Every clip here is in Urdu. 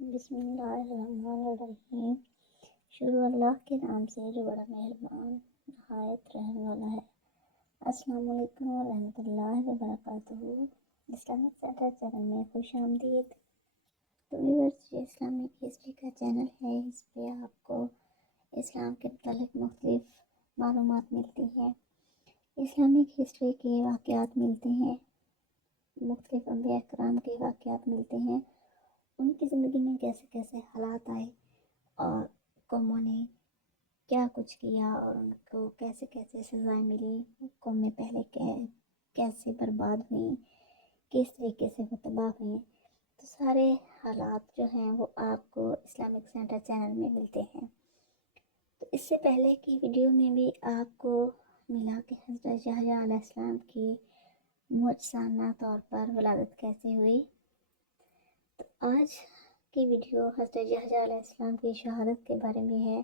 بسم اللہ الرحمن الرحیم۔ شروع اللہ کے نام سے جو بڑا مہربان نہایت رحم والا ہے۔ السلام علیکم ورحمۃ اللہ وبرکاتہ۔ اسلامک سینٹر چینل میں خوش آمدید۔ تو ویورز، یہ اسلامک ہسٹری کا چینل ہے، اس پہ آپ کو اسلام کے متعلق مختلف معلومات ملتی ہیں، اسلامک ہسٹری کے واقعات ملتے ہیں، مختلف انبیاء کرام کے واقعات ملتے ہیں، ان کی زندگی میں کیسے کیسے حالات آئے اور قوموں نے کیا کچھ کیا اور ان کو کیسے کیسے سزائیں ملی، قومیں پہلے کیسے برباد ہوئیں، کس طریقے سے وہ تباہ ہوئیں۔ تو سارے حالات جو ہیں وہ آپ کو اسلامک سینٹر چینل میں ملتے ہیں۔ تو اس سے پہلے کی ویڈیو میں بھی آپ کو ملا کہ حضرت یحییٰ علیہ السلام کی معجزانہ طور پر ولادت کیسے ہوئی۔ تو آج کی ویڈیو حضرت یحییٰ علیہ السلام کی شہادت کے بارے میں ہے،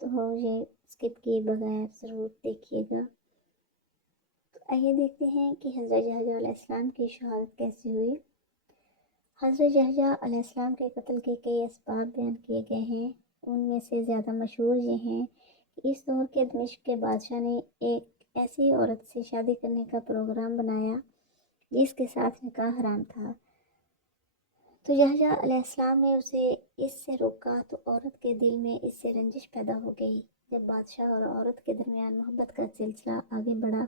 تو یہ اسکپ کیے بغیر ضرور دیکھیے گا۔ تو آئیے دیکھتے ہیں کہ حضرت یحییٰ علیہ السلام کی شہادت کیسے ہوئی۔ حضرت یحییٰ علیہ السلام کے قتل کے کئی اسباب بیان کیے گئے ہیں، ان میں سے زیادہ مشہور یہ ہیں کہ اس دور کے دمشق کے بادشاہ نے ایک ایسی عورت سے شادی کرنے کا پروگرام بنایا جس کے ساتھ نکاح حرام تھا۔ تو یحییٰ علیہ السلام نے اسے اس سے روکا تو عورت کے دل میں اس سے رنجش پیدا ہو گئی۔ جب بادشاہ اور عورت کے درمیان محبت کا سلسلہ آگے بڑھا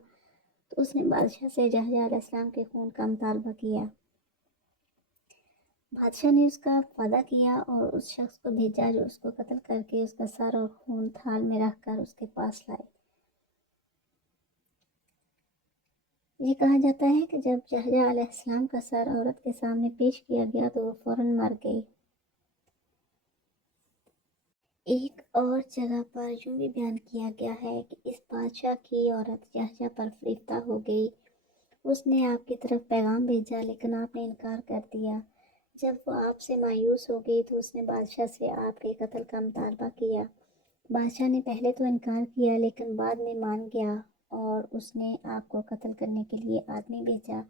تو اس نے بادشاہ سے یحییٰ علیہ السلام کے خون کا مطالبہ کیا۔ بادشاہ نے اس کا وعدہ کیا اور اس شخص کو بھیجا جو اس کو قتل کر کے اس کا سر اور خون تھال میں رکھ کر اس کے پاس لائے۔ یہ کہا جاتا ہے کہ جب یحییٰ علیہ السلام کا سر عورت کے سامنے پیش کیا گیا تو وہ فوراً مر گئی۔ ایک اور جگہ پر یوں بھی بیان کیا گیا ہے کہ اس بادشاہ کی عورت یحییٰ پر فریفتہ ہو گئی۔ اس نے آپ کی طرف پیغام بھیجا لیکن آپ نے انکار کر دیا۔ جب وہ آپ سے مایوس ہو گئی تو اس نے بادشاہ سے آپ کے قتل کا مطالبہ کیا۔ بادشاہ نے پہلے تو انکار کیا لیکن بعد میں مان گیا اور اس نے آپ کو قتل کرنے کے لیے آدمی بھیجا۔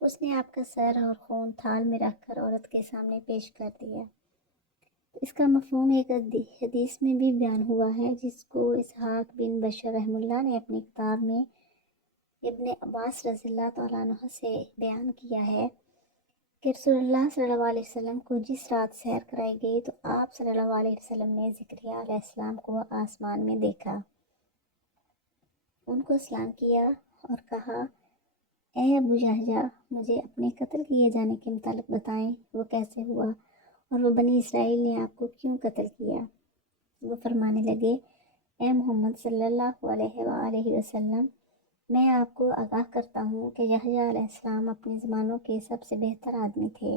اس نے آپ کا سر اور خون تھال میں رکھ کر عورت کے سامنے پیش کر دیا۔ اس کا مفہوم ایک حدیث میں بھی بیان ہوا ہے جس کو اسحاق بن بشر رحمہ اللہ نے اپنی کتاب میں ابن عباس رضی اللہ تعالیٰ عنہ سے بیان کیا ہے کہ رسول اللہ صلی اللہ علیہ وسلم کو جس رات سحر کرائی گئی تو آپ صلی اللہ علیہ وسلم نے زکریا علیہ السلام کو آسمان میں دیکھا، ان کو سلام کیا اور کہا، اے ابو یحییٰ، مجھے اپنے قتل کیے جانے کے متعلق بتائیں، وہ کیسے ہوا اور وہ بنی اسرائیل نے آپ کو کیوں قتل کیا؟ وہ فرمانے لگے، اے محمد صلی اللہ علیہ وآلہ وسلم، میں آپ کو آگاہ کرتا ہوں کہ یحییٰ علیہ السلام اپنے زمانوں کے سب سے بہتر آدمی تھے۔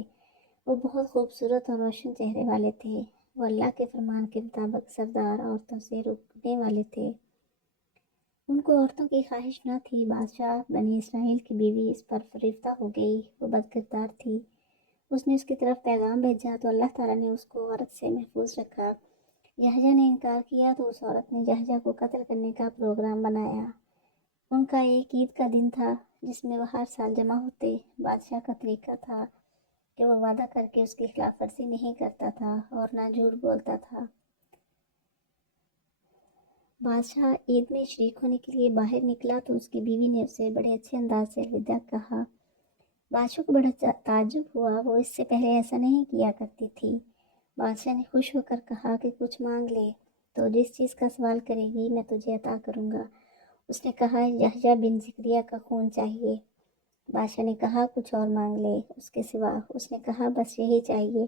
وہ بہت خوبصورت اور روشن چہرے والے تھے۔ وہ اللہ کے فرمان کے مطابق سردار عورتوں سے روکنے والے تھے۔ ان کو عورتوں کی خواہش نہ تھی۔ بادشاہ بنی اسرائیل کی بیوی اس پر فریفتہ ہو گئی، وہ بدکردار تھی۔ اس نے اس کی طرف پیغام بھیجا تو اللہ تعالیٰ نے اس کو عورت سے محفوظ رکھا۔ یحییٰ نے انکار کیا تو اس عورت نے یحییٰ کو قتل کرنے کا پروگرام بنایا۔ ان کا ایک عید کا دن تھا جس میں وہ ہر سال جمع ہوتے۔ بادشاہ کا طریقہ تھا کہ وہ وعدہ کر کے اس کی خلاف ورزی نہیں کرتا تھا اور نہ جھوٹ بولتا تھا۔ بادشاہ عید میں شریک ہونے کے لیے باہر نکلا تو اس کی بیوی نے اسے بڑے اچھے انداز سے الوداع کہا۔ بادشاہ کو بڑا تعجب ہوا، وہ اس سے پہلے ایسا نہیں کیا کرتی تھی۔ بادشاہ نے خوش ہو کر کہا کہ کچھ مانگ لے، تو جس چیز کا سوال کرے گی میں تجھے عطا کروں گا۔ اس نے کہا، یحییٰ بن زکریا کا خون چاہیے۔ بادشاہ نے کہا، کچھ اور مانگ لے اس کے سوا۔ اس نے کہا، بس یہی چاہیے۔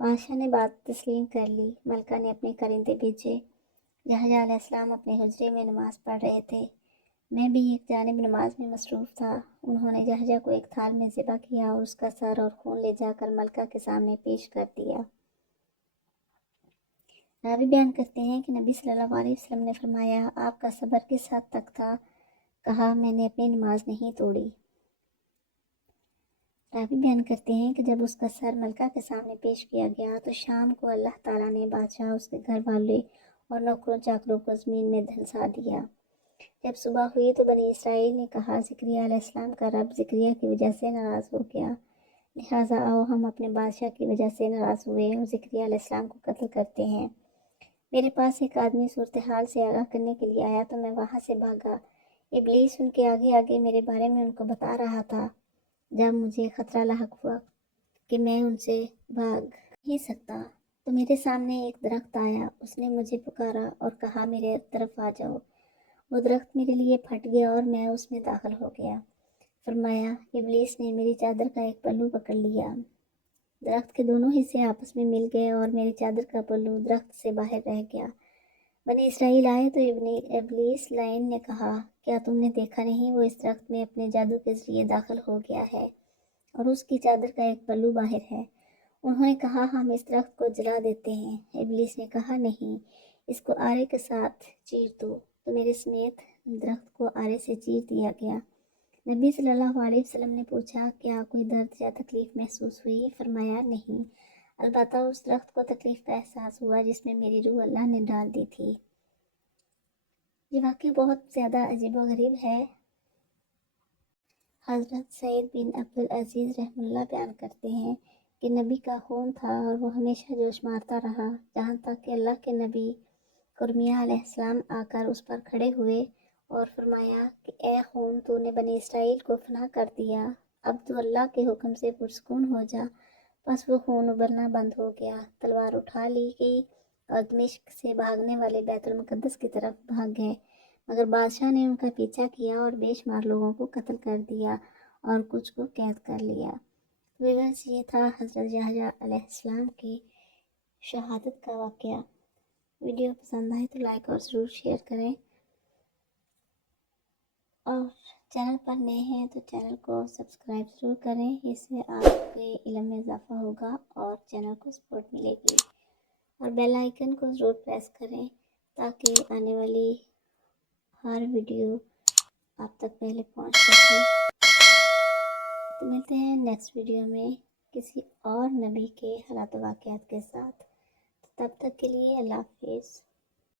بادشاہ نے بات تسلیم کر لی۔ ملکہ نے اپنے کرندے بھیجے۔ یحییٰ علیہ السلام اپنے حجرے میں نماز پڑھ رہے تھے، میں بھی ایک جانب نماز میں مصروف تھا۔ انہوں نے یحییٰ کو ایک تھال میں ذبح کیا اور اس کا سر اور خون لے جا کر ملکہ کے سامنے پیش کر دیا۔ راوی بیان کرتے ہیں کہ نبی صلی اللہ علیہ وسلم نے فرمایا، آپ کا صبر کس حد تک تھا؟ کہا، میں نے اپنی نماز نہیں توڑی۔ راوی بیان کرتے ہیں کہ جب اس کا سر ملکہ کے سامنے پیش کیا گیا تو شام کو اللہ تعالیٰ نے بادشاہ، اس کے گھر والے اور نوکروں چاکروں کو زمین میں دھنسا دیا۔ جب صبح ہوئی تو بنی اسرائیل نے کہا، زکریا علیہ السلام کا رب زکریا کی وجہ سے ناراض ہو گیا، لہٰذا آؤ ہم اپنے بادشاہ کی وجہ سے ناراض ہوئے اور زکریا علیہ السلام کو قتل کرتے ہیں۔ میرے پاس ایک آدمی صورتحال سے آگاہ کرنے کے لیے آیا تو میں وہاں سے بھاگا۔ ابلیس ان کے آگے آگے میرے بارے میں ان کو بتا رہا تھا۔ جب مجھے خطرہ لاحق ہوا کہ میں ان سے بھاگ نہیں سکتا تو میرے سامنے ایک درخت آیا۔ اس نے مجھے پکارا اور کہا میرے طرف آ جاؤ۔ وہ درخت میرے لیے پھٹ گیا اور میں اس میں داخل ہو گیا۔ فرمایا ابلیس نے میری چادر کا ایک پہلو پکڑ لیا۔ درخت کے دونوں حصے آپس میں مل گئے اور میری چادر کا پہلو درخت سے باہر رہ گیا۔ بنی اسرائیل آئے تو ابلیس لعین نے کہا کیا تم نے دیکھا نہیں وہ اس درخت میں اپنے جادو کے ذریعے داخل ہو گیا ہے اور اس کی چادر کا ایک پہلو باہر ہے۔ انہوں نے کہا ہم اس درخت کو جلا دیتے ہیں۔ ابلیس نے کہا نہیں، اس کو آرے کے ساتھ چیر دو۔ تو میرے سمیت درخت کو آرے سے چیر دیا گیا۔ نبی صلی اللہ علیہ وسلم نے پوچھا کیا کوئی درد یا تکلیف محسوس ہوئی؟ فرمایا نہیں، البتہ اس درخت کو تکلیف کا احساس ہوا جس میں میری روح اللہ نے ڈال دی تھی۔ یہ واقعہ بہت زیادہ عجیب و غریب ہے۔ حضرت سعید بن عبدالعزیز رحمہ اللہ بیان کرتے ہیں کہ نبی کا خون تھا اور وہ ہمیشہ جوش مارتا رہا جہاں تک کہ اللہ کے نبی قرمیہ علیہ السلام آ کر اس پر کھڑے ہوئے اور فرمایا کہ اے خون تو نے بنی اسرائیل کو فنا کر دیا، اب تو اللہ کے حکم سے پرسکون ہو جا۔ بس وہ خون ابلنا بند ہو گیا، تلوار اٹھا لی گئی اور دمشق سے بھاگنے والے بیت المقدس کی طرف بھاگ گئے، مگر بادشاہ نے ان کا پیچھا کیا اور بے شمار لوگوں کو قتل کر دیا اور کچھ کو قید کر لیا۔ ویورز، یہ تھا حضرت یحییٰ علیہ السلام کی شہادت کا واقعہ۔ ویڈیو پسند آئے تو لائک اور ضرور شیئر کریں، اور چینل پر نئے ہیں تو چینل کو سبسکرائب ضرور کریں، اس سے آپ کے علم میں اضافہ ہوگا اور چینل کو سپورٹ ملے گی، اور بیل آئیکن کو ضرور پریس کریں تاکہ آنے والی ہر ویڈیو آپ تک پہلے پہنچ سکے۔ تو ملتے ہیں نیکسٹ ویڈیو میں کسی اور نبی کے حالات و واقعات کے ساتھ۔ تب تک کے لیے اللہ حافظ۔